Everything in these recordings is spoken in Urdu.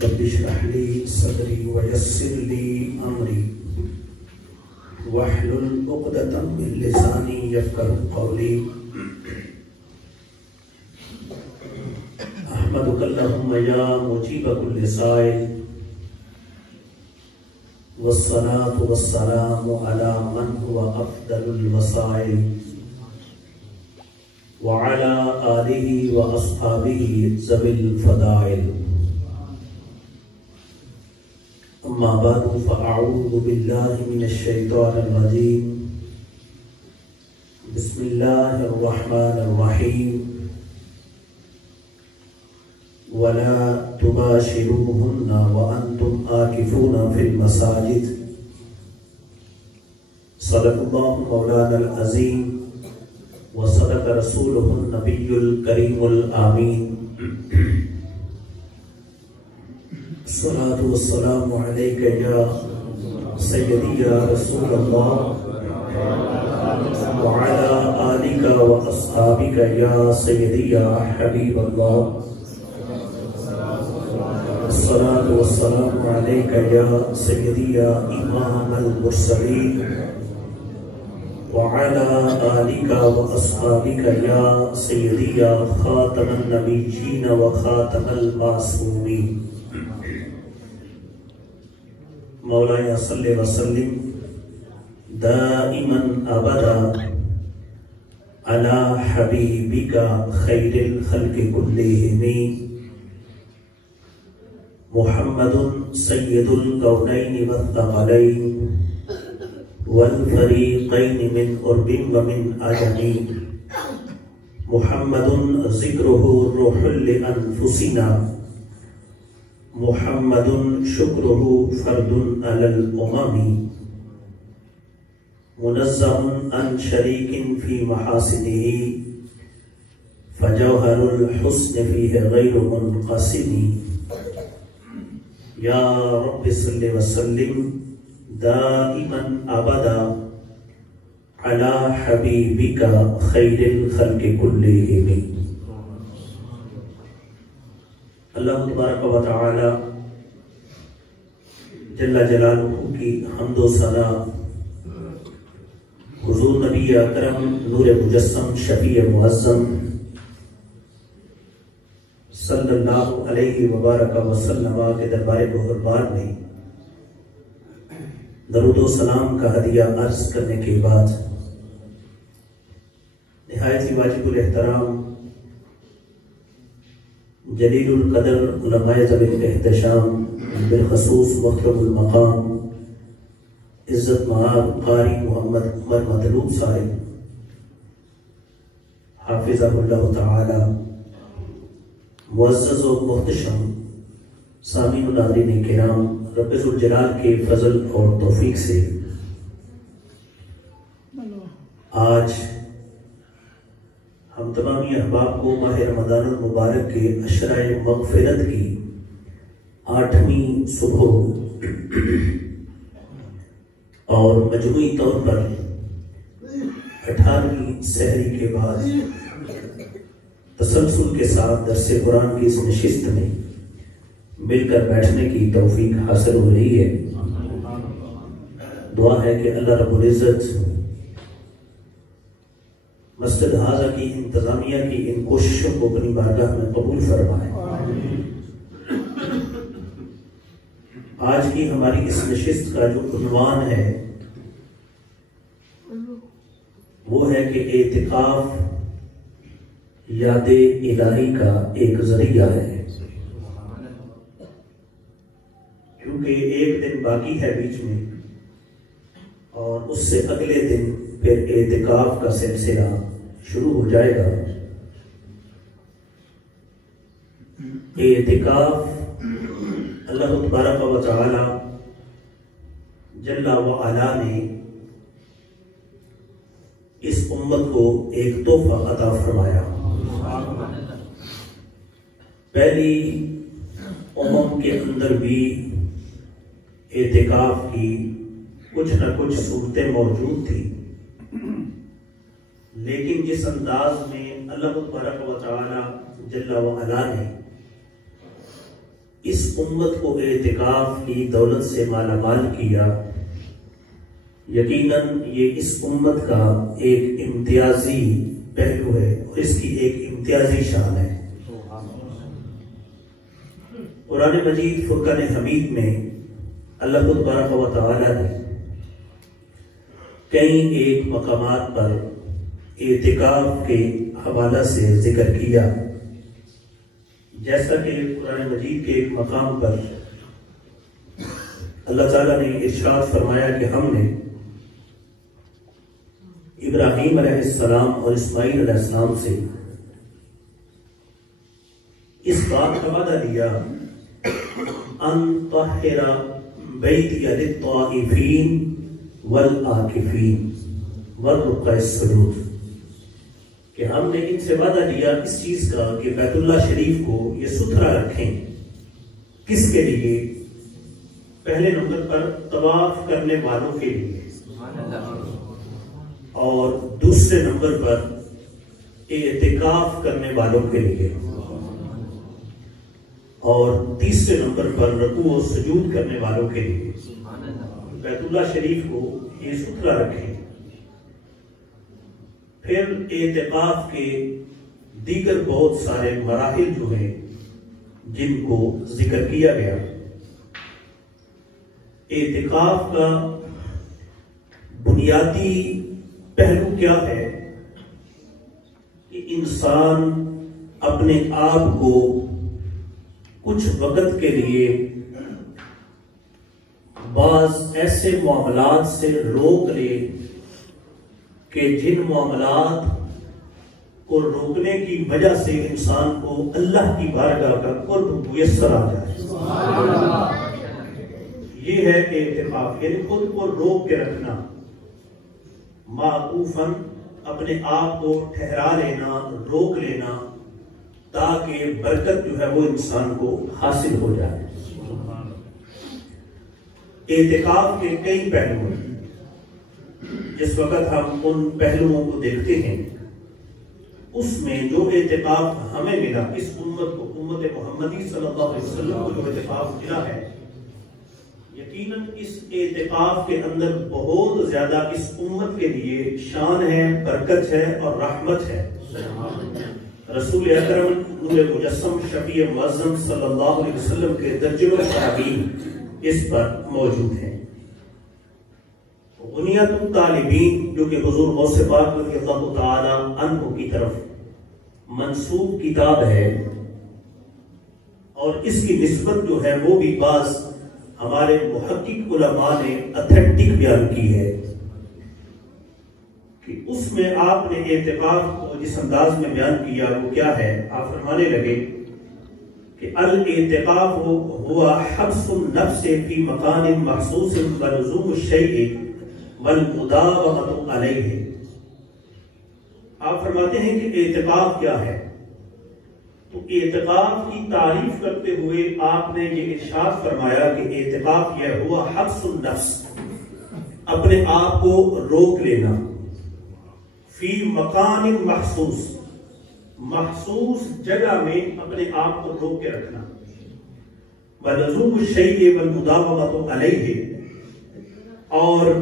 رب اشرح لي صدري ويسر لي أمري واحلل عقدة من لساني يفقهوا قولي أحمدك اللهم يا مجيب كل سائل والصلاة والسلام على من هو أفضل الوسائل وعلى آله وأصحابه ذوي الفضائل أما بعد فأعوذ بالله من الشيطان الرجيم بسم الله الرحمن الرحيم ولا تباشروهن وأنتم عاكفون في المساجد صدق الله مولانا العظيم وصدق رسوله النبي الكريم الآمين الصلاة والسلام عليك يا سيدي يا رسول الله وعلى آلك وأصحابك يا سيدي يا حبيب الله الصلاة والسلام عليك يا سيدي يا إمام المرسلين وعلى آلك وأصحابك يا سيدي يا خاتم النبيين وخاتم المعصومين مولاي صل وسلم دائما أبدا على حبيبك خير الخلق كلهم محمد سيد الكونين والثقلين والفريقين من قرب ومن عجم محمد ذكره روح لأنفسنا محمد شكره فرد على الأمم منزه عن شريك في محاسنه فجوهر الحسن فيه غير منقسم يا رب صل وسلم دائما أبدا على حبيبك خير الخلق كلهم اللہ تبارک و تعالی جل جلالہ کی حمد و ثنا حضور نبی اکرم نور مجسم شفیع معظم صلی اللہ علیہ وبارک وسلم کے دربار مہربان میں درود و سلام کا ہدیہ عرض کرنے کے بعد نہایت ہی واجب الاحترام جلیل القدر علماء ذوی الاحتشام بالخصوص محترم المقام عزت مآب قاری محمد عمر مطلوب صاحب حافظہ اللہ تعالی معزز و محتشم سامعین و ناظرین کرام رب ذوالجلال کے فضل اور توفیق سے آج ہم تمامی احباب کو ماہ رمضان المبارک کے عشرہ مغفرت کی 8ویں صبح اور مجموعی طور پر 18ویں سحری کے بعد تسلسل کے ساتھ درس قرآن کی اس نشست میں مل کر بیٹھنے کی توفیق حاصل ہو رہی ہے۔ دعا ہے کہ اللہ رب العزت مسجد حاضہ کی انتظامیہ کی ان کوششوں کو اپنی بارگاہ میں قبول فرمائے۔ آج کی ہماری اس نشست کا جو عنوان ہے وہ ہے کہ اعتکاف یاد الہی کا ایک ذریعہ ہے، کیونکہ ایک دن باقی ہے بیچ میں اور اس سے اگلے دن پھر اعتکاف کا سلسلہ شروع ہو جائے گا۔ اعتکاف اللہ تبارک و تعالی جل وعلا نے اس امت کو ایک تحفہ عطا فرمایا۔ پہلی امم کے اندر بھی اعتکاف کی کچھ نہ کچھ صورتیں موجود تھی، لیکن جس انداز میں اللہ تبارک و تعالی جل وعلا نے اس امت کو اعتکاف کی دولت سے مالا مال کیا، یقیناً یہ اس امت کا ایک امتیازی پہلو ہے اور اس کی ایک امتیازی شان ہے۔ قرآن مجید فرقان حمید میں اللہ تبارک و تعالی نے کئی ایک مقامات پر اعتکاف کے حوالہ سے ذکر کیا، جیسا کہ قرآن مجید کے ایک مقام پر اللہ تعالیٰ نے ارشاد فرمایا کہ ہم نے ابراہیم علیہ السلام اور اسماعیل علیہ السلام سے اس بات کا وعدہ لیا ان طہر بیتی للطائفین والعاکفین والرکع السجود، کہ ہم نے ان سے وعدہ لیا اس چیز کا کہ بیت اللہ شریف کو یہ ستھرا رکھیں۔ کس کے لیے؟ پہلے نمبر پر طواف کرنے والوں کے لیے، اور دوسرے نمبر پر اعتکاف کرنے والوں کے لیے، اور تیسرے نمبر پر رکوع و سجود کرنے والوں کے لیے۔ بیت اللہ شریف کو یہ ستھرا رکھیں۔ پھر اعتکاف کے دیگر بہت سارے مراحل جو ہیں جن کو ذکر کیا گیا۔ اعتکاف کا بنیادی پہلو کیا ہے کہ انسان اپنے آپ کو کچھ وقت کے لیے بعض ایسے معاملات سے روک لے کہ جن معاملات کو روکنے کی وجہ سے انسان کو اللہ کی بارگاہ کا قرب میسر آ جائے۔ یہ ہے اعتکاف، یعنی خود کو روک کے رکھنا، معقوفاً اپنے آپ کو ٹھہرا لینا، روک لینا، تاکہ برکت جو ہے وہ انسان کو حاصل ہو جائے۔ اعتکاف کے کئی پہلو ہیں۔ جس وقت ہم ان پہلوؤں کو دیکھتے ہیں، اس میں جو اعتکاف ہمیں ملا، اس امت کو، امت محمدی صلی اللہ علیہ وسلم کو جو اعتکاف ملا ہے، یقیناً اس اعتکاف کے اندر بہت زیادہ اس امت کے لیے شان ہے، برکت ہے اور رحمت ہے۔ رسول اکرم نور مجسم شفیع معظم صلی اللہ علیہ وسلم کے درجہ شرابین اس پر موجود ہیں۔ غنیت الطالبین جو کہ حضور غوث پاک رضی اللہ تعالی عنہ کی طرف منسوب کتاب ہے، اور اس کی نسبت جو ہے وہ بھی بعض ہمارے محقق علماء نے اتھینٹک بیان کی ہے، کہ اس میں آپ نے اعتکاف کو جس انداز میں بیان کیا وہ کیا ہے۔ آپ فرمانے لگے کہ الاعتکاف ہوا حبس النفس فی مکان مخصوص ولزوم الشیء والمداومۃ علیہ۔ آپ فرماتے ہیں کہ اعتکاف کیا ہے، تو اعتکاف کی تعریف کرتے ہوئے آپ نے یہ ارشاد فرمایا کہ اعتکاف یہ ہوا حبس النفس، اپنے آپ کو روک لینا، فی مکان مخصوص، مخصوص جگہ میں اپنے آپ کو روک کے رکھنا، ولزوم الشیء والمداومۃ علیہ، اور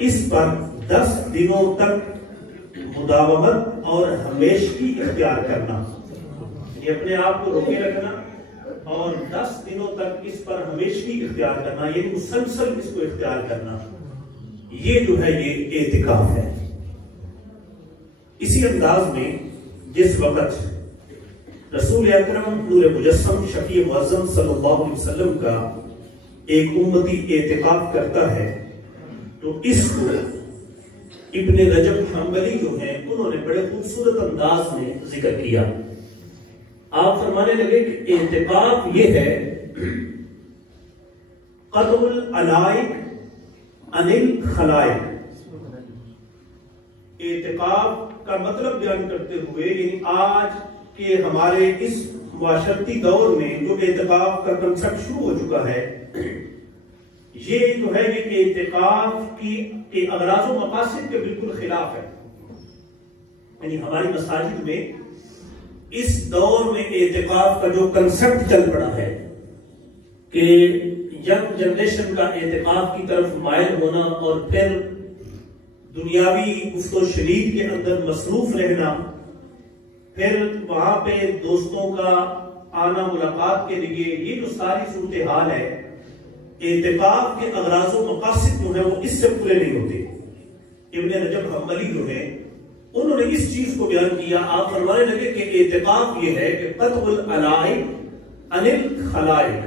اس پر 10 دنوں تک مداومت اور ہمیشگی اختیار کرنا، یعنی اپنے آپ کو روکے رکھنا اور 10 دنوں تک اس پر ہمیشگی اختیار کرنا، یعنی مسلسل اس کو اختیار کرنا، یہ جو ہے یہ اعتکاف ہے۔ اسی انداز میں جس وقت رسول اکرم نور مجسم شفیع معظم صلی اللہ علیہ وسلم کا ایک امتی اعتکاف کرتا ہے، تو اس کو ابن رجب حنبلی جو ہیں انہوں نے بڑے خوبصورت انداز میں ذکر کیا۔ آپ فرمانے لگے کہ اعتکاف یہ ہے قطع العلائق عن الخلائق۔ اعتکاف کا مطلب بیان کرتے ہوئے، یعنی آج کے ہمارے اس معاشرتی دور میں جو اعتکاف کا کنسپٹ شروع ہو چکا ہے، یہ جو ہے یہ اعتکاف کی اغراض و مقاصد کے بالکل خلاف ہے۔ یعنی ہماری مساجد میں اس دور میں اعتکاف کا جو کنسپٹ چل پڑا ہے کہ ینگ جنریشن کا اعتکاف کی طرف مائل ہونا اور پھر دنیاوی گفت و شنید کے اندر مصروف رہنا، پھر وہاں پہ دوستوں کا آنا ملاقات کے لیے، یہ جو ساری صورتحال ہے، اعتکاف کے اغراض و مقاصد جو ہیں وہ اس سے پورے نہیں ہوتے۔ ابن رجب حنبلی جو ہے انہوں نے اس چیز کو بیان کیا، آپ فرمانے لگے کہ اعتکاف یہ ہے کہ قطع العلائق عن الخلائق،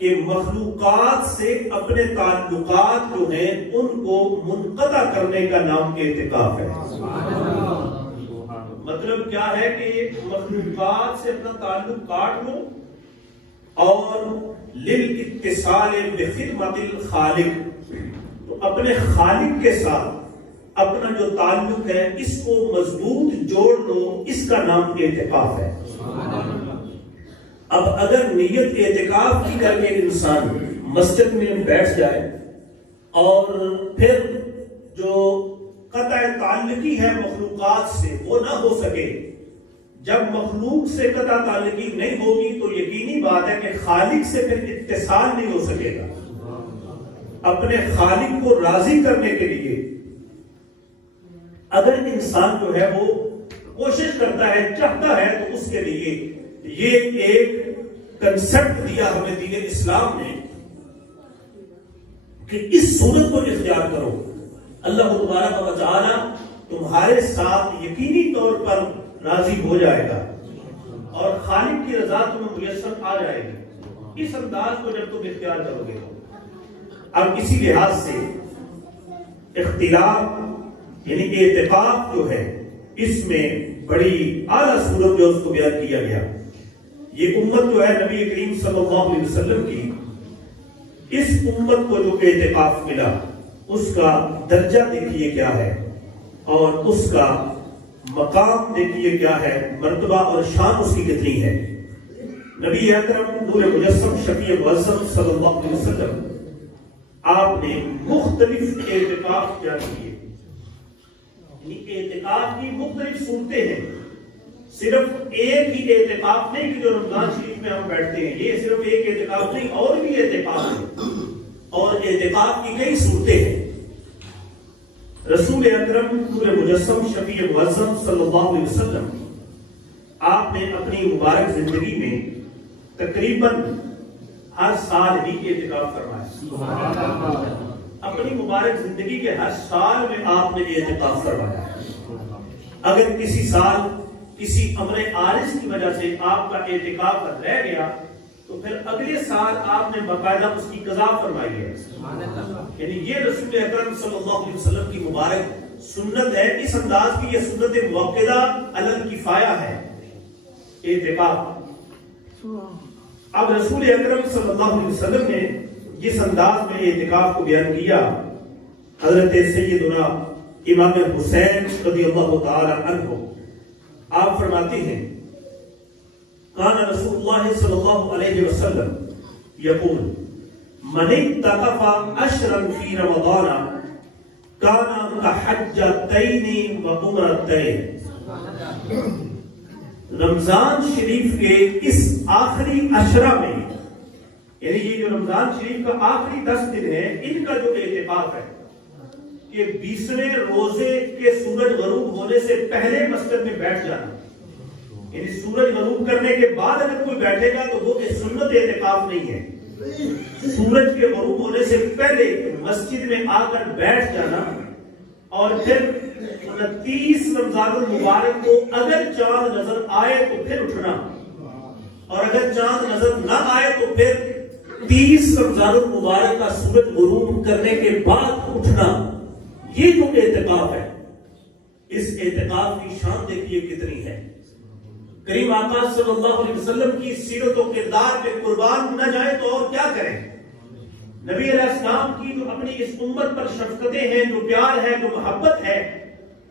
کہ مخلوقات سے اپنے تعلقات جو ہیں ان کو منقطع کرنے کا نام اعتکاف ہے۔ مطلب کیا ہے کہ مخلوقات سے اپنا تعلق کاٹ لو اور للاتصال بخدمت الخالق، تو اپنے خالق کے ساتھ اپنا جو تعلق ہے اس کو مضبوط جوڑ لو، اس کا نام اعتکاف ہے۔ اب اگر نیت اعتکاف کی کر کے انسان مسجد میں بیٹھ جائے اور پھر جو قطع تعلقی ہے مخلوقات سے وہ نہ ہو سکے، جب مخلوق سے قطع تعلقی نہیں ہوگی تو یقینی بات ہے کہ خالق سے پھر اتصال نہیں ہو سکے گا۔ اپنے خالق کو راضی کرنے کے لیے اگر انسان جو ہے وہ کوشش کرتا ہے، چاہتا ہے، تو اس کے لیے یہ ایک کنسپٹ دیا ہمیں دین اسلام نے کہ اس صورت کو اختیار کرو، اللہ تبارک و تعالی تمہارے ساتھ یقینی طور پر راضی ہو جائے گا اور خالق کی رضا تمہیں میسر آ جائے گی، اس انداز کو جب تم اختیار کرو گے۔ اب اسی لحاظ سے اختلاف یعنی اعتکاف جو ہے اس میں بڑی اعلیٰ صورت جو اس کو بیان کیا گیا، یہ امت جو ہے نبی کریم صلی اللہ علیہ وسلم کی، اس امت کو جو اعتکاف ملا اس کا درجہ دیکھیے کیا ہے اور اس کا مقام دیکھیے کیا ہے، مرتبہ اور شان اس کی کتنی ہے۔ نبی اکرم نور مجسم شفیع معظم صلی اللہ علیہ وسلم آپ نے مختلف اعتکاف کیا کیے، اعتکاف کی مختلف صورتیں ہیں، صرف ایک ہی اعتکاف نہیں کہ جو رمضان شریف میں ہم بیٹھتے ہیں، یہ صرف ایک اعتکاف نہیں، اور بھی اعتکاف ہے اور اعتکاف کی کئی صورتیں ہیں۔ رسول اکرم نور مجسم شفیع معظم صلی اللہ علیہ وسلم آپ نے اپنی مبارک زندگی میں تقریباً ہر سال ہی اعتکاف فرمایا، اپنی مبارک زندگی کے ہر سال میں آپ نے اعتکاف فرمایا۔ اگر کسی سال کسی امر عارض کی وجہ سے آپ کا اعتکاف رہ گیا تو پھر اگلے سال آپ نے باقاعدہ اس کی قضا فرمائی ہے، یعنی یہ رسول اکرم صلی اللہ علیہ وسلم کی مبارک سنت ہے۔ اس انداز کی یہ سنت موقعہ علی الکفایہ ہے اعتکاف۔ اب رسول اکرم صلی اللہ علیہ وسلم نے جس انداز میں اعتکاف کو بیان کیا، حضرت سیدنا امام حسین رضی اللہ تعالی عنہ آپ فرماتے ہیں، کان رسول اللہ صلی اللہ علیہ وسلم یقول من اعتکف عشرا فی رمضان کان کحجتین و عمرتین۔ رمضان شریف کے اس آخری عشرہ میں، یعنی یہ جو رمضان شریف کا آخری 10 دن ہے، ان کا جو اعتکاف ہے کہ 20ویں روزے کے سورج غروب ہونے سے پہلے مسجد میں بیٹھ جانا، یعنی سورج غروب کرنے کے بعد اگر کوئی بیٹھے گا تو وہ سنت اعتکاف نہیں ہے۔ سورج کے غروب ہونے سے پہلے مسجد میں آ کر بیٹھ جانا اور پھر 29 رمضان المبارک کو اگر چاند نظر آئے تو پھر اٹھنا، اور اگر چاند نظر نہ آئے تو پھر 30 رمضان المبارک کا سورج غروب کرنے کے بعد اٹھنا، یہ جو اعتکاف ہے، اس اعتکاف کی شان دیکھیے کتنی ہے۔ کریم آقا صلی اللہ علیہ وسلم کی سیرت و کردار پہ قربان نہ جائیں تو اور کیا کریں۔ نبی علیہ السلام کی جو اپنی اس امت پر شفقتیں ہیں، جو پیار ہے، جو محبت ہے،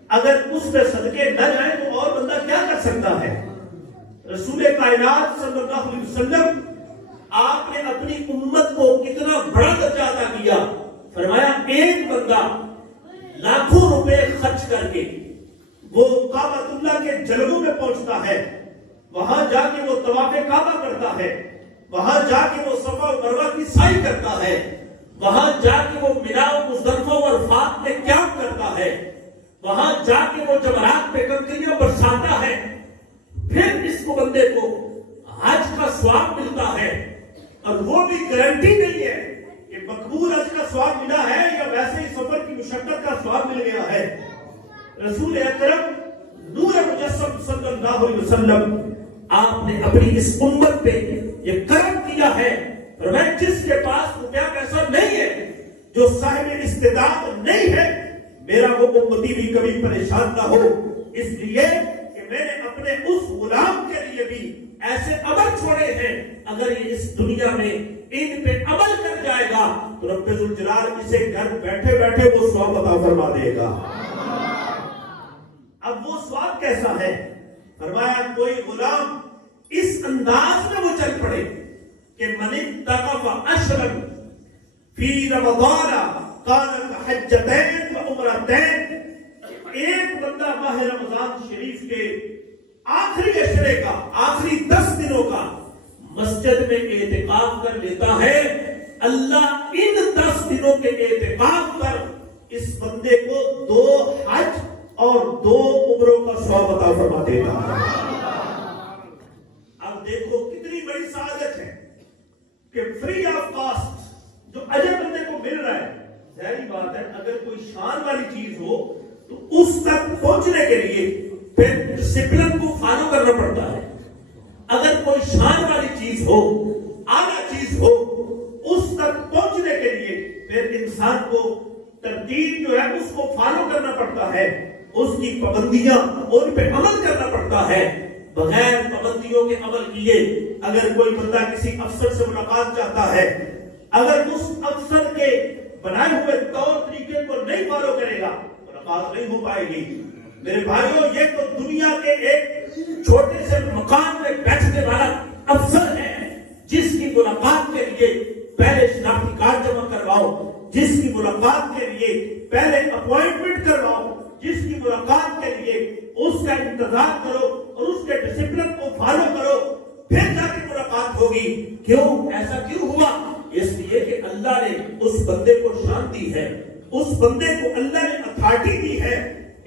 اگر اس پہ صدقے نہ جائیں تو اور بندہ کیا کر سکتا ہے۔ رسول کائنات صلی اللہ علیہ وسلم آپ نے اپنی امت کو کتنا بڑا درجہ عطا کیا، فرمایا ایک بندہ لاکھوں روپے خرچ کر کے وہ کعبۃ اللہ کے جلووں میں پہنچتا ہے، وہاں جا کے وہ طواف کعبہ کرتا ہے، وہاں جا کے وہ صفا و مروہ کی سعی کرتا ہے، وہاں جا کے وہ مینا و مزدلفہ و عرفات میں قیام کرتا ہے، وہاں جا کے وہ جمرات پہ کنکریاں برساتا ہے، پھر اس کو بندے کو حج کا ثواب ملتا ہے، اور وہ بھی گارنٹی نہیں ہے کہ مقبول حج کا ثواب ملا ہے یا ویسے ہی سفر کی مشقت کا ثواب مل گیا ہے۔ رسول اکرم نور مجسم صلی اللہ علیہ وسلم آپ نے اپنی اس امت پہ یہ کرم کیا ہے، فرمایا جس کے پاس روپیہ پیسہ نہیں ہے، جو صاحب استعداد نہیں ہے، میرا وہ امتی بھی کبھی پریشان نہ ہو، اس لیے کہ میں نے اپنے اس غلام کے لیے بھی ایسے عمل چھوڑے ہیں، اگر یہ اس دنیا میں ان پہ عمل کر جائے گا تو رب ذوالجلال اسے گھر بیٹھے بیٹھے وہ ثواب عطا فرما دے گا۔ اب وہ ثواب کیسا ہے؟ فرمایا کوئی غلام اس انداز میں وہ چل پڑے کہ من اتقف عشرا فی رمضان کان حجتین و عمرتین، ایک بندہ ماہ رمضان شریف کے آخری عشرے کا، آخری 10 دنوں کا مسجد میں اعتکاف کر لیتا ہے، اللہ ان 10 دنوں کے اعتکاف پر اس بندے کو 2 حج اور 2 عمروں کا ثواب عطا فرما دیتا ہے۔ اب دیکھو کتنی بڑی سعادت ہے کہ فری آف کاسٹ جو اجر بندے کو مل رہا ہے۔ ظاہری بات ہے اگر کوئی شان والی چیز ہو تو اس تک پہنچنے کے لیے پھر ڈسپلن کو فالو کرنا پڑتا ہے۔ اگر کوئی شان والی چیز ہو، اعلیٰ چیز ہو، اس تک پہنچنے کے لیے پھر انسان کو ترتیب جو ہے اس کو فالو کرنا پڑتا ہے، اس کی پابندیاں ان پہ عمل کرنا پڑتا ہے۔ بغیر پابندیوں کے عمل کیے اگر کوئی بندہ کسی افسر سے ملاقات چاہتا ہے، اگر اس افسر کے بنائے ہوئے طور طریقے کو نہیں فالو کرے گا ملاقات نہیں ہو پائے گی۔ میرے بھائیوں یہ تو دنیا کے ایک چھوٹے سے مکان میں بیٹھنے والا افسر ہے جس کی ملاقات کے لیے پہلے شناختی کارڈ جمع کرواؤ، جس کی ملاقات کے لیے پہلے اپوائنٹمنٹ کرواؤ، جس کی ملاقات کے لیے اس کا انتظار کرو اور اس کے ڈسپلن کو فالو کرو، پھر جا کے ملاقات ہوگی۔ کیوں ایسا کیوں ہوا؟ اس لیے کہ اللہ نے اس بندے کو شان دی ہے، اس بندے کو اللہ نے اتھارٹی دی ہے،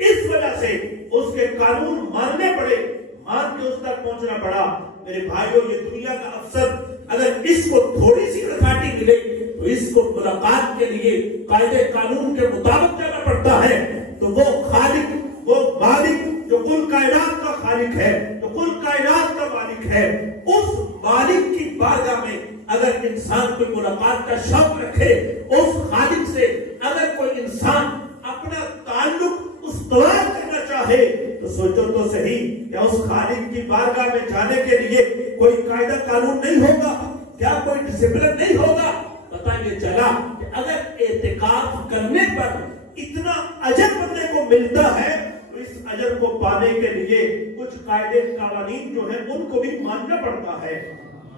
اس وجہ سے اس کے قانون ماننے پڑے، مان کے اس تک پہنچنا پڑا۔ میرے بھائیوں یہ دنیا کا افسر اگر اس کو تھوڑی سی اتھارٹی ملے تو اس کو ملاقات کے لیے قاعدے قانون کے مطابق جانا پڑتا ہے، تو وہ خالق، وہ مالک جو کل کائنات کا خالق ہے، جو کل کائنات کا مالک ہے، اس مالک کی بارگاہ میں اگر انسان کوئی ملاقات کا شوق رکھے، اس خالق سے اگر کوئی انسان اپنا تعلق استوار کرنا چاہے تو سوچو تو صحیح، کیا اس خالق کی بارگاہ میں جانے کے لیے کوئی قاعدہ قانون نہیں ہوگا؟ کیا کوئی ڈسپلن نہیں ہوگا؟ پتہ یہ چلا کہ اگر اعتکاف کرنے پر اتنا اجر بندے کو ملتا ہے تو اس اجر کو پانے کے لیے کچھ قاعدے قوانین جو ہیں ان کو بھی ماننا پڑتا ہے۔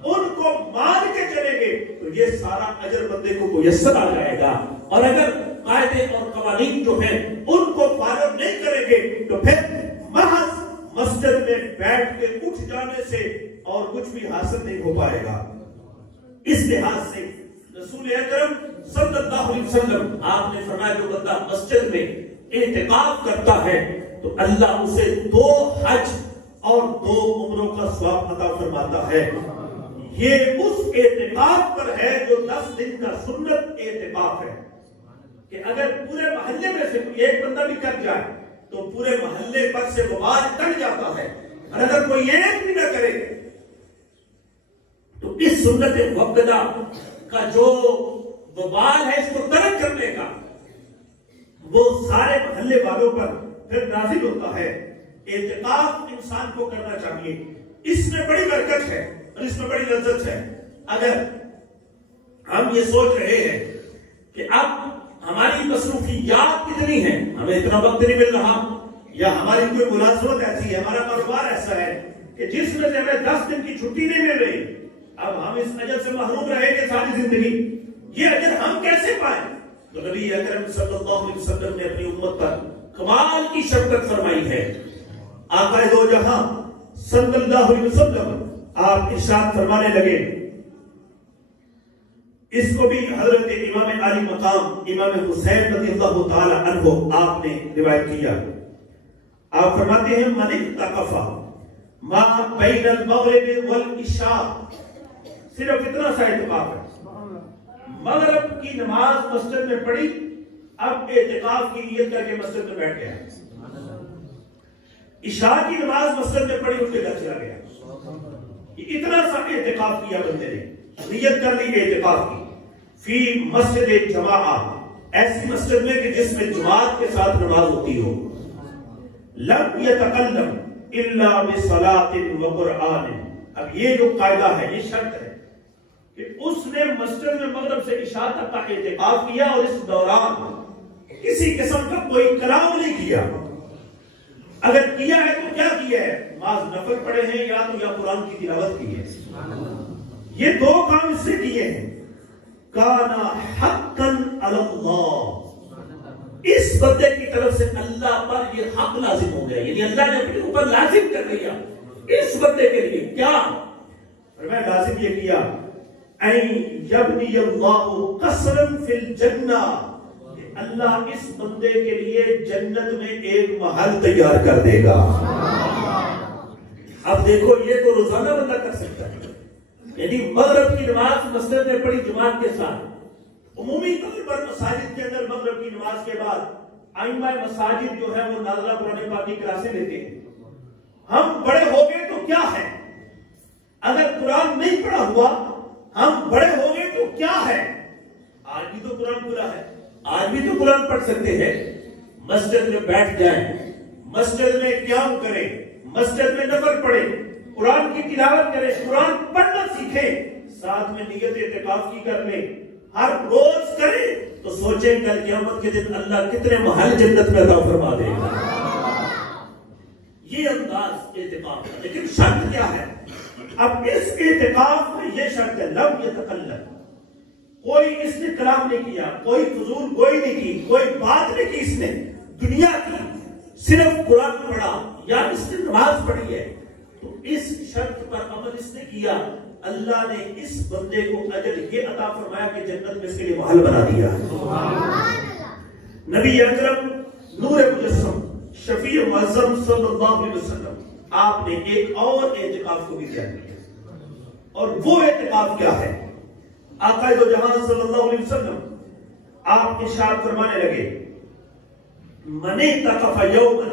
ان کو مان کے چلیں گے تو یہ سارا اجر بندے کو میسر آ جائے گا، اور اگر قاعدے اور قوانین جو ہیں ان کو فالو نہیں کریں گے تو پھر محض مسجد میں بیٹھ کے اٹھ جانے سے اور کچھ بھی حاصل نہیں ہو پائے گا۔ اس لحاظ سے رسول اکرم صلی اللہ علیہ وسلم آپ نے فرمایا جو بندہ مسجد میں اعتکاف کرتا ہے تو اللہ اسے 2 حج اور 2 عمروں کا ثواب عطا فرماتا ہے۔ یہ اس اعتکاف پر ہے جو 10 دن کا سنت اعتکاف ہے، کہ اگر پورے محلے میں سے ایک بندہ بھی کر جائے تو پورے محلے پر سے وبال کٹ جاتا ہے، اور اگر کوئی ایک بھی نہ کرے تو اس سنت مؤکدہ کا جو وبال ہے اس کو ترک کرنے کا وہ سارے محلے والوں پر پھر نازل ہوتا ہے۔ اعتکاف انسان کو کرنا چاہیے، اس میں بڑی برکت ہے اور اس میں بڑی لذت ہے۔ اگر ہم یہ سوچ رہے ہیں کہ اب ہماری مصروفیات کتنی ہیں، ہمیں اتنا وقت نہیں مل رہا، یا ہماری کوئی ملازمت ایسی ہے، ہمارا کاروبار ایسا ہے کہ جس میں سے ہمیں 10 دن کی چھٹی نہیں مل رہی، اب ہم اس اجر سے محروم رہیں گے ساری زندگی، یہ اجر ہم کیسے پائیں؟ تو نبی اکرم صلی اللہ علیہ وسلم نے اپنی امت پر کمال کی شفقت فرمائی ہے۔ آقا دو جہاں صلی اللہ علیہ وسلم آپ ارشاد فرمانے لگے، اس کو بھی حضرت امام علی مقام امام حسین رضی اللہ تعالی عنہ آپ نے روایت کیا۔ آپ فرماتے ہیں من اعتکف ما بین المغرب والعشاء، صرف اتنا سا اعتکاف ہے، مغرب کی نماز مسجد میں پڑھی، اب اعتکاف کی نیت کر کے مسجد میں بیٹھ گیا، عشاء کی نماز مسجد میں پڑھی، اس کے گھر چلا گیا، اتنا سا اعتکاف کیا بندے نے، نیت کر لی اعتکاف کی، فی مسجد جماعہ، ایسی مسجد میں کہ جس میں جماعت کے ساتھ نماز ہوتی ہو، لم یتکلم الا بصلاۃ وقرآن۔ اب یہ جو قاعدہ ہے، یہ شرط ہے کہ اس نے مسجد میں مغرب سے عشاء تک کا اعتکاف کیا اور اس دوران کسی قسم کا کوئی کلام نہیں کیا۔ اگر کیا ہے تو کیا کیا ہے؟ نماز نفل پڑھے ہیں یا قرآن کی تلاوت کی ہے، یہ دو کام اس نے کیے ہیں۔ کانا حقا علی اللہ، اس بندے کی طرف سے اللہ پر یہ حق لازم ہو گیا، یعنی اللہ نے اپنے اوپر لازم کر دیا اس بندے کے لیے کیا؟ میں لازم یہ کیا این یبنی اللہ قصرا فی الجنہ، کہ اللہ اس بندے کے لیے جنت میں ایک محل تیار کر دے گا۔ اب دیکھو یہ تو روزانہ بندہ کر سکتا ہے، یعنی مغرب کی نماز مسجد میں پڑھی جماعت کے ساتھ۔ عمومی طور پر مساجد کے اندر مغرب کی نماز کے بعد ائمہ مساجد جو ہے وہ نازلہ قرآن پاک کی کلاسیں لیتے ہیں۔ ہم بڑے ہو گئے تو کیا ہے؟ اگر قرآن نہیں پڑھا ہوا، ہم بڑے ہو گئے تو کیا ہے؟ آج بھی تو قرآن پورا ہے، آج بھی تو قرآن پڑھ سکتے ہیں۔ مسجد میں بیٹھ جائیں، مسجد میں قیام کریں، مسجد میں نفل پڑھیں، قرآن کی تلاوت کریں، قرآن پڑھنا سیکھیں، ساتھ میں نیت اعتکاف کی کر لیں، ہر روز کریں تو سوچیں کل قیامت کے دن اللہ کتنے محل جنت میں عطا فرما دے گا۔ یہ انداز اعتکاف ہے، لیکن شرط کیا ہے؟ اب اس اعتکاف میں یہ شرط ہے لم یتکلم، کوئی اس نے کلام نہیں کیا، کوئی فضول گوئی نہیں کی، کوئی بات نہیں کی اس نے دنیا کی، صرف قرآن پڑھا یا اس نے نماز پڑھی ہے، تو اس شرط پر عمل اس نے کیا، اللہ نے اس بندے کو اجر یہ عطا فرمایا کہ جنت میں اس کے لیے محل بنا دیا۔ نبی اکرم نور مجسم شفیع معظم صلی اللہ علیہ وسلم آپ نے ایک اور اعتکاف کو بھی بیان کیا، اور وہ اعتکاف کیا ہے؟ آقا دو جہاں صلی اللہ علیہ وسلم آپ ارشاد فرمانے لگے، من اعتکف یوما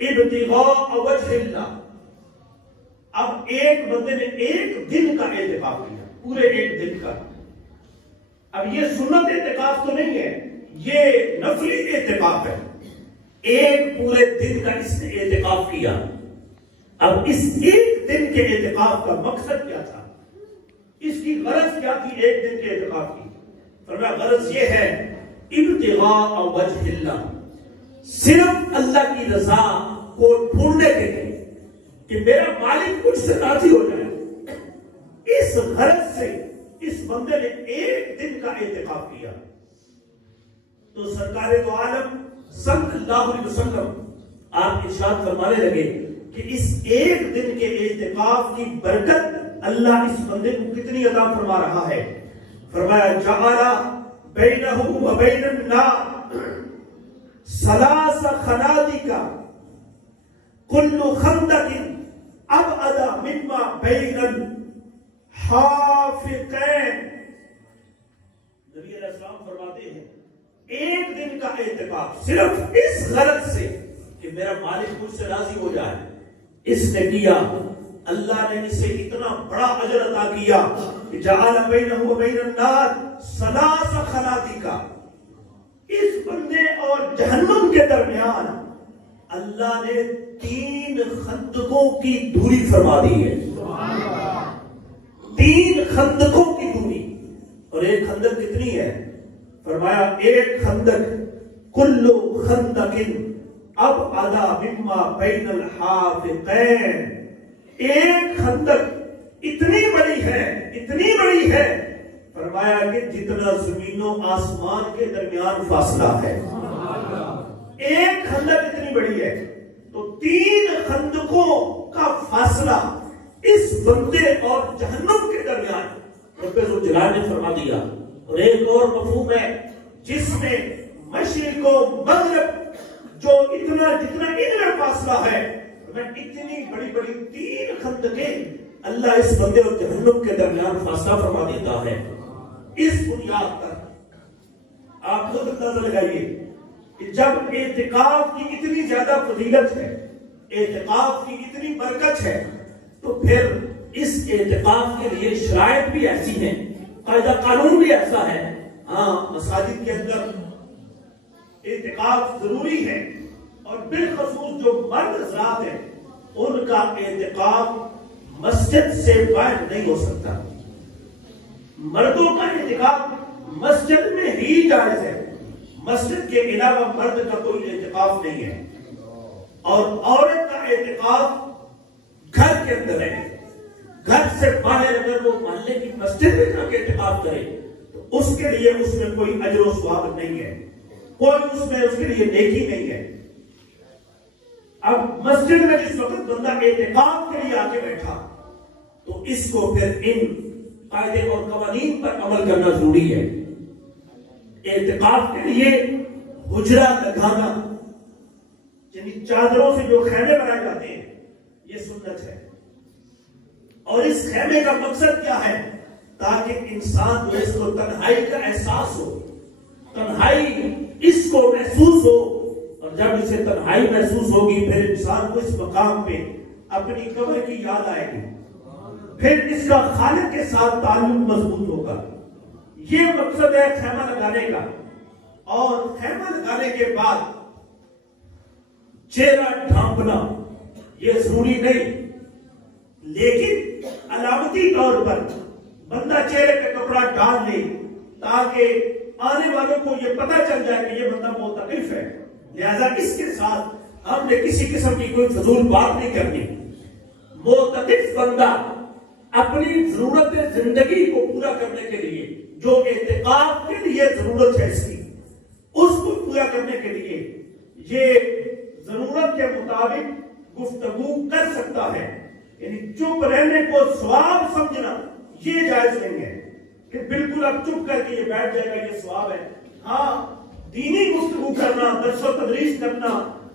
ابتغاء وجہ اللہ، اب ایک بندے نے ایک دن کا اعتکاف کیا، پورے ایک دن کا۔ اب یہ سنت اعتکاف تو نہیں ہے، یہ نفلی اعتکاف ہے، ایک پورے دن کا اس نے اعتکاف کیا۔ اب اس ایک دن کے اعتکاف کا مقصد کیا تھا؟ اس کی غرض کیا تھی ایک دن کے اعتکاف کی؟ فرمایا غرض یہ ہے ابتغاء وجہ اللہ، صرف اللہ کی رضا کو ڈھونڈنے کے لیے کہ میرا مالک مجھ سے راضی ہو جائے، اس غرض سے اس بندے نے ایک دن کا اعتکاف کیا۔ تو سرکار دو عالم صلی اللہ علیہ وسلم آپ ارشاد فرمانے لگے کہ اس ایک دن کے اعتکاف کی برکت اللہ اس بندے کو کتنی عطا فرما رہا ہے۔ فرمایا جعل بینہ و بین النار ثلاث خنادق کل خندق ابعد مما بین الحافقین۔ نبی علیہ السلام فرماتے ہیں ایک دن کا اعتکاف صرف اس غرض سے کہ میرا مالک مجھ سے راضی ہو جائے، اس نے کیا، اللہ نے اسے اتنا بڑا اجر عطا کیا کہ جعل بینہ و بین النار ثلاث خنادق، اس بندے اور جہنم کے درمیان اللہ نے 3 خندقوں کی دوری فرما دی ہے، 3 خندقوں کی دوری۔ اور ایک خندق کتنی ہے؟ فرمایا ایک خندق کل خندق ابعد مما بین الحافقین، ایک خندق اتنی بڑی ہے، اتنی بڑی ہے، فرمایا کہ جتنا زمین و آسمان کے درمیان فاصلہ ہے۔ ایک خندق اتنی بڑی ہے تو 3 خندقوں کا فاصلہ اس بندے اور جہنم کے درمیان رب ذوالجلال نے فرما دیا. اور ایک اور مفہوم ہے جس میں مشرق و مغرب جو اتنا جتنا ان میں فاصلہ ہے، میں اتنی بڑی بڑی 3 خندقیں اللہ اس بندے اور جہنم کے درمیان فاصلہ فرما دیتا ہے. اس بنیاد پر آپ خود اندازہ لگائیے کہ جب اعتکاف کی اتنی زیادہ فضیلت ہے، اعتکاف کی اتنی برکت ہے، تو پھر اس اعتکاف کے لیے شرائط بھی ایسی ہیں، قاعدہ قانون بھی ایسا ہے. ہاں، مساجد کے اندر اعتکاف ضروری ہے، اور بالخصوص جو مرد حضرات ہیں ان کا اعتکاف مسجد سے باہر نہیں ہو سکتا. مردوں کا اعتکاف مسجد میں ہی جائز ہے، مسجد کے علاوہ مرد کا کوئی اعتکاف نہیں ہے. اور عورت کا اعتکاف گھر کے اندر ہے. گھر سے باہر اگر وہ محلے کی مسجد میں جا کے اعتکاف کرے تو اس کے لیے اس میں کوئی اجر و ثواب نہیں ہے، کوئی اس میں اس کے لیے نیکی نہیں ہے. اب مسجد میں جس وقت بندہ اعتکاف کے لیے آ کے بیٹھا تو اس کو پھر ان قاعدے اور قوانین پر عمل کرنا ضروری ہے. اعتکاف کے لیے حجرہ لگانا، یعنی چادروں سے جو خیمے بنائے جاتے ہیں، یہ سنت ہے. اور اس خیمے کا مقصد کیا ہے؟ تاکہ انسان جو اس کو تنہائی کا احساس ہو، تنہائی اس کو محسوس ہو، اور جب اسے تنہائی محسوس ہوگی پھر انسان کو اس مقام پہ اپنی قبر کی یاد آئے گی، پھر اس کا خالق کے ساتھ تعلق مضبوط ہوگا. یہ مقصد ہے خیمہ لگانے کا. اور خیمہ لگانے کے بعد چہرہ ڈھانپنا یہ ضروری نہیں، لیکن علامتی طور پر بندہ چہرے پہ کپڑا ڈال لے تاکہ آنے والوں کو یہ پتہ چل جائے کہ یہ بندہ معتکف ہے. لہذا اس کے ساتھ ہم نے کسی قسم کی کوئی فضول بات نہیں کرنی. معتکف بندہ اپنی ضرورت زندگی کو پورا کرنے کے لیے، جو اعتکاف کے لیے ضرورت ہے اس کی، اس کو پورا کرنے کے لیے یہ ضرورت کے مطابق گفتگو کر سکتا ہے. یعنی چپ رہنے کو ثواب سمجھنا یہ جائز نہیں ہے کہ بالکل اب چپ کر کے یہ بیٹھ جائے گا یہ ثواب ہے. ہاں، دینی گفتگو کرنا، درس و تدریس کرنا،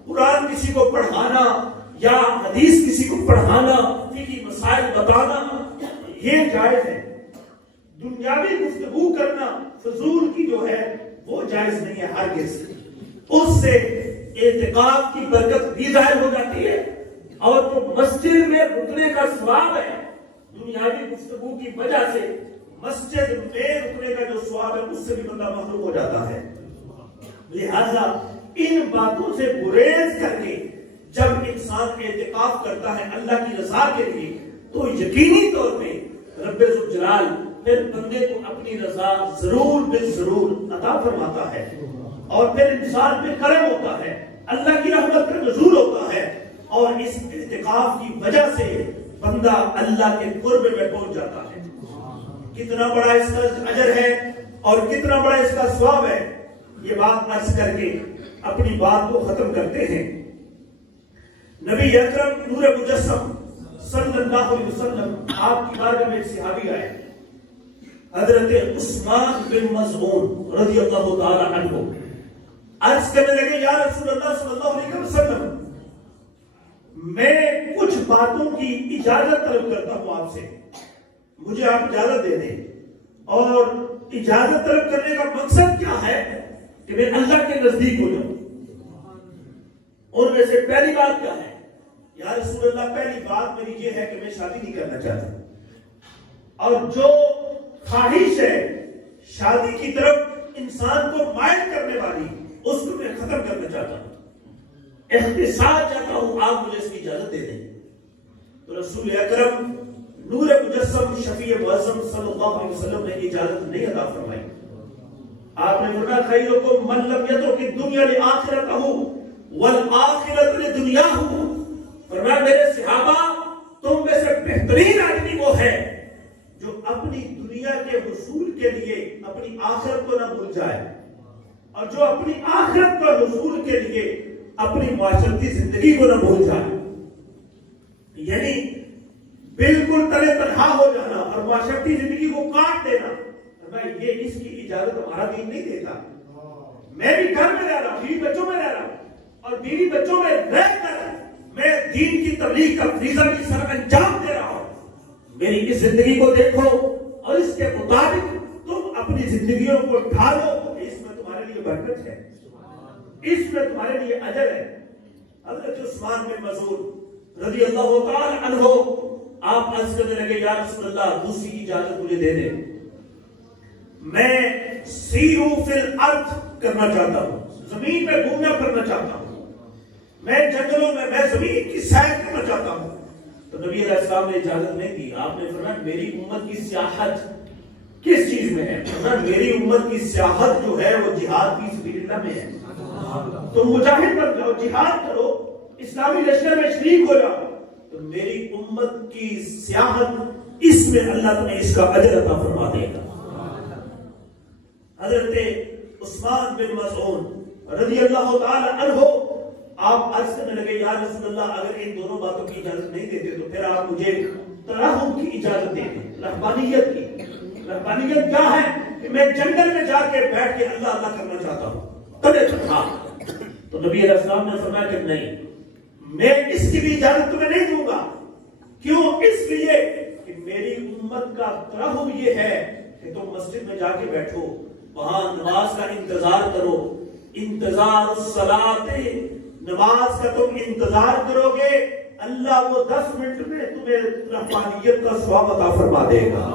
قرآن کسی کو پڑھانا یا حدیث کسی کو پڑھانا، فقہی مسائل بتانا، یہ جائز ہے. دنیاوی گفتگو کرنا فضول کی جو ہے وہ جائز نہیں ہے ہرگز. اس سے اعتکاف کی برکت بھی ظاہر ہو جاتی ہے، اور جو مسجد میں رکنے کا ثواب ہے دنیاوی گفتگو کی وجہ سے، مسجد میں رکنے کا جو ثواب ہے اس سے بھی بندہ محروم ہو جاتا ہے. لہذا ان باتوں سے گریز کر کے جب انسان اعتکاف کرتا ہے اللہ کی رضا کے لیے تو یقینی طور پہ رب ذوالجلال پھر بندے کو اپنی رضا ضرور بالضرور عطا فرماتا ہے، اور پھر انسان پہ کرم ہوتا ہے، اللہ کی رحمت کا نزول ہوتا ہے، اور اس اعتکاف کی وجہ سے بندہ اللہ کے قرب میں پہنچ جاتا ہے. کتنا بڑا اس کا اجر ہے اور کتنا بڑا اس کا ثواب ہے، یہ بات عرض کر کے اپنی بات کو ختم کرتے ہیں. نبی اکرم نور مجسم صلی اللہ علیہ وسلم آپ کی بارگاہ میں ایک صحابی آئے، حضرت عثمان بن مظعون رضی اللہ تعالی عنہ. عرض کرنے لگے، یا رسول اللہ صلی اللہ علیہ وسلم، میں کچھ باتوں کی اجازت طلب کرتا ہوں آپ سے، مجھے آپ اجازت دے دیں. اور اجازت طلب کرنے کا مقصد کیا ہے کہ میں اللہ کے نزدیک ہو جاؤں. ان میں سے پہلی بات کیا ہے؟ یا رسول اللہ، پہلی بات میری یہ ہے کہ میں شادی نہیں کرنا چاہتا، اور جو خواہش ہے شادی کی طرف انسان کو مائل کرنے والی اس کو میں ختم کرنا چاہتا ہوں، اختصار چاہتا ہوں، آپ مجھے اس کی اجازت دے دیں. تو رسول اکرم نور مجسم شفیع معظم صلی اللہ علیہ وسلم نے اجازت نہیں عطا فرمائی. آپ نے فرمایا، خیرکم من لم یترک الدنیا لآخرتہ والآخرۃ لدنیاہ. فرمایا میرے صحابہ، تم میں سے بہترین آدمی وہ ہے جو اپنی دنیا کے حصول کے لیے اپنی آخرت کو نہ بھول جائے، اور جو اپنی آخرت کا حصول کے لیے اپنی معاشرتی زندگی کو نہ بھول جائے، یعنی بالکل تلے تنہا ہو جانا اور معاشرتی زندگی کو کاٹ دینا، یہ اس کی اجازت ہمارا دین نہیں دیتا۔ میں بھی گھر میں رہ رہا ہوں، بیوی بچوں میں رہ رہا ہوں، اور بیوی بچوں میں رہ کر میں دین کی تبلیغ کا فریضہ بھی سر انجام دے رہا ہوں۔ میری اس زندگی کو دیکھو اور اس کے مطابق تم اپنی زندگیوں کو ڈھالو، اس میں تمہارے لیے برکت ہے، اس میں تمہارے لیے اجر ہے۔ حضرت عثمان بن مظعون رضی اللہ تعالی عنہ آپ عرض کرنے لگے، یا رسول اللہ دوسری کی اجازت مجھے دے دیں، میں سیرو فی الارض کرنا چاہتا ہوں، زمین میں گھومنا پھرنا چاہتا ہوں، میں جنگلوں میں زمین کی سیر کرنا چاہتا ہوں۔ تو نبی علیہ السلام نے اجازت نہیں دی۔ آپ نے فرمایا میری امت کی سیاحت کس چیز میں ہے؟ فرمایا میری امت کی سیاحت جو ہے وہ جہاد فی سبیل اللہ میں ہے۔ تم مجاہد بن جاؤ، جہاد کرو، اسلامی لشکر میں شریک ہو جاؤ، تو میری امت کی سیاحت اس میں اللہ تمہیں اس کا اجر عطا فرما دے گا۔ حضرت عثمان بن مظعون رضی اللہ تعالی عنہ آپ عرض کرنے لگے، یا رسول اللہ اگر ان دونوں باتوں کی اجازت نہیں دیتے تو پھر آپ مجھے ترحم کی اجازت دے دیں، رہبانیت کی۔ رہبانیت کیا ہے؟ کہ میں جنگل میں جا کے بیٹھ کے اللہ اللہ کرنا چاہتا ہوں، تلے تنہا۔ تو نبی علیہ السلام نے فرمایا کہ نہیں، میں اس کی بھی اجازت تمہیں نہیں دوں گا۔ کیوں؟ اس لیے کہ میری امت کا ترحم یہ ہے کہ تم مسجد میں جا کے بیٹھو، وہاں نماز کا انتظار کرو، انتظار الصلاۃ، نماز کا تم انتظار کرو گے، اللہ وہ 10 منٹ میں تمہیں رحمانیت کا ثواب عطا فرما دے گا۔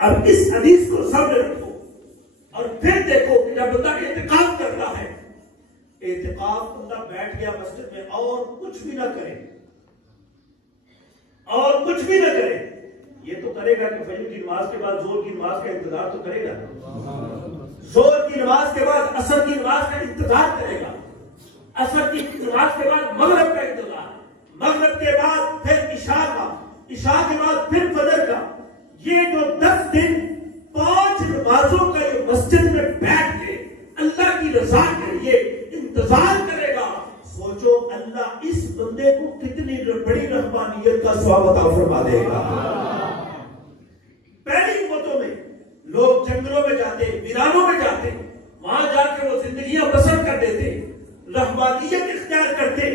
اب اس حدیث کو سامنے رکھو اور پھر دیکھو کہ جب بندہ اعتکاف کر رہا ہے، اعتکاف بندہ بیٹھ گیا مسجد میں اور کچھ بھی نہ کرے، اور کچھ بھی نہ کرے، یہ تو کرے گا کہ فجر کی نماز کے بعد زور کی نماز کا انتظار تو کرے گا، زور کی نماز کے بعد عصر کی نماز کا انتظار کرے گا، عصر کی نماز کے بعد مغرب کا انتظار، مغرب کے بعد پھر عشاء کا، عشاء کے بعد پھر فجر کا۔ یہ جو 10 دن 5 نمازوں کا یہ مسجد میں بیٹھ کے اللہ کی رضا کے لیے انتظار کرے گا، سوچو اللہ اس بندے کو کتنی بڑی رحمانیت کا ثواب عطا فرما دے گا۔ پہلی امتوں میں لوگ جنگلوں میں جاتے، ویرانوں میں جاتے، وہاں جا کے وہ زندگیاں بسر کر دیتے، رحمانیت اختیار کرتے،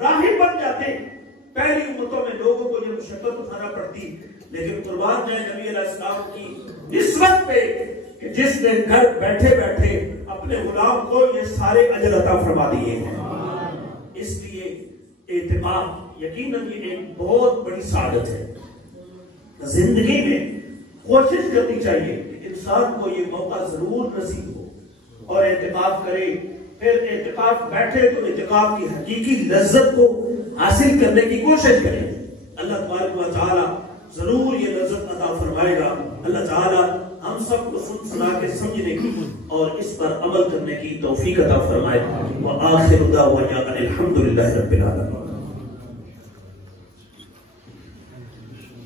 راہب بن جاتے۔ پہلی امتوں میں لوگوں کو یہ مشقت اٹھانا پڑتی، لیکن قربان جائے نبی علیہ السلام کی نسبت پہ کہ جس نے گھر بیٹھے بیٹھے اپنے غلام کو یہ سارے اجر عطا فرما دیے ہیں۔ اس لیے اعتکاف یقیناً یہ ایک بہت بڑی سعادت ہے۔ زندگی میں کوشش کرنی چاہیے کہ انسان کو یہ موقع ضرور نصیب ہو اور اعتکاف کرے، پھر اعتکاف بیٹھے تو اعتکاف کی حقیقی لذت کو حاصل کرنے کی کوشش کرے۔ اللہ تبارک و تعالی ضرور یہ لذت عطا فرمائے گا۔ اللہ تعالی ہم سب کو سن سنا کے سمجھنے کی اور اس پر عمل کرنے کی توفیق عطا فرمائے۔ وآخر دعوانا ان الحمدللہ رب العالمین۔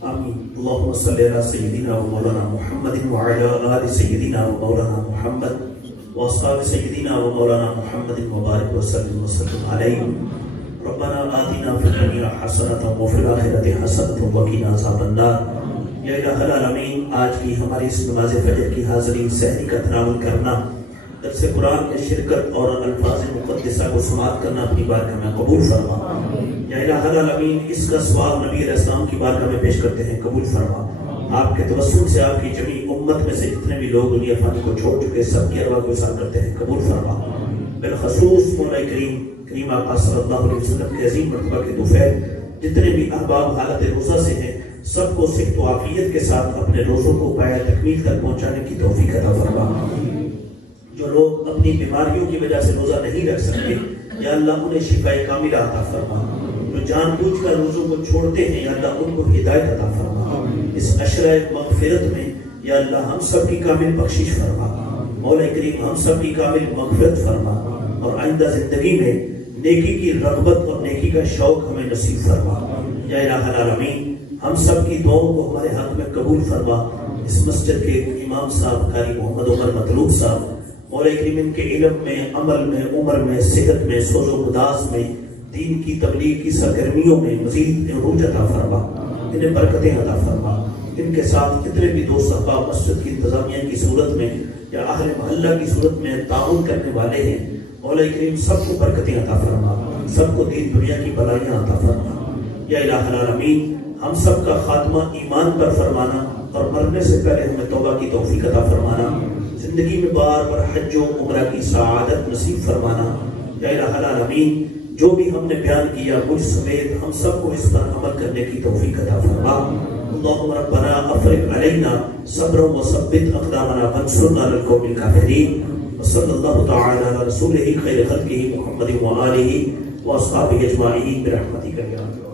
آمین۔ اللہم صلی علی سیدنا و مولانا محمد وعلی آل سیدنا و مولانا محمد واصحاب سیدنا و مولانا محمد مبارک وسلم وسلم علیہ۔ ربنا آتنا فی الدنیا حسنۃ وفی الآخرۃ حسنۃ وقنا عذاب النار۔ یا الہ العالمین، آج کی ہماری اس نماز فجر کی حاضری سحری کا تناول کرنا، درس قرآن میں شرکت اور الفاظ مقدسہ کو سماعت کرنا اپنی بارگاہ میں قبول فرما۔ یا الہ العالمین، اس کا ثواب نبی علیہ السلام کی بارگاہ میں پیش کرتے ہیں، قبول فرما۔ آپ کے توسل سے آپ کی جمی امت میں سے جتنے بھی لوگ دنیا فانی کو چھوڑ چکے سب کی ارواح کو وصال کرتے ہیں، قبول فرما۔ بالخصوص مولا کریم آقا صلی اللہ علیہ وسلم کے عظیم مرتبہ کے دوفیل جتنے بھی احباب حالت روزہ سے ہیں، سب کو صحت و عافیت کے ساتھ اپنے روزوں کو پایہ تکمیل تک پہنچانے کی توفیق عطا فرما۔ جو لوگ اپنی بیماریوں کی وجہ سے روزہ نہیں رکھ سکتے، یا اللہ انہیں شفاء کاملہ عطا فرما۔ جو جان بوجھ کر روزوں کو چھوڑتے ہیں، یا اللہ ان کو ہدایت عطا فرما۔ اس عشرہ مغفرت میں یا اللہ ہم سب کی کامل بخشش فرما۔ مولا کریم ہم سب کی کامل مغفرت فرما، اور آئندہ زندگی میں نیکی کی رغبت اور نیکی کا شوق ہمیں نصیب فرما۔ یا الہ العالمین، ہم سب کی دعاؤں کو ہمارے حق میں قبول فرما۔ اس مسجد کے امام صاحب قاری محمد عمر مطلوب صاحب، مولا کریم ان کے علم میں، عمل میں، عمر میں، صحت میں، سوز و گداز میں، دین کی تبلیغ کی سرگرمیوں میں مزید عروج عطا فرما، انہیں برکتیں عطا فرما۔ ان کے ساتھ جتنے بھی دوست احباب مسجد کی انتظامیہ کی صورت میں یا اہل محلہ کی صورت میں تعاون کرنے والے ہیں، مولا کریم سب کو برکتیں عطا فرما، سب کو دین دنیا کی بلائیاں عطا فرما۔ یا الہ العالمین، ہم سب کا خاتمہ ایمان پر فرمانا اور مرنے سے پہلے ہمیں توبہ کی توفیق عطا فرمانا، زندگی میں بار بار حج و عمرہ کی سعادت نصیب فرمانا۔ یا الہ العالمین، جو بھی ہم نے بیان کیا مجھ سمیت ہم سب کو اس پر عمل کرنے کی توفیق عطا فرما۔ اللہم ربنا افرغ علینا صبرا وثبت اقدامنا وانصرنا علی القوم الکافرین۔ وصلی اللہ تعالی علی رسولہ خیر خلقہ محمد وآلہ واصحابہ اجمعین برحمتک یا ارحم الراحمین۔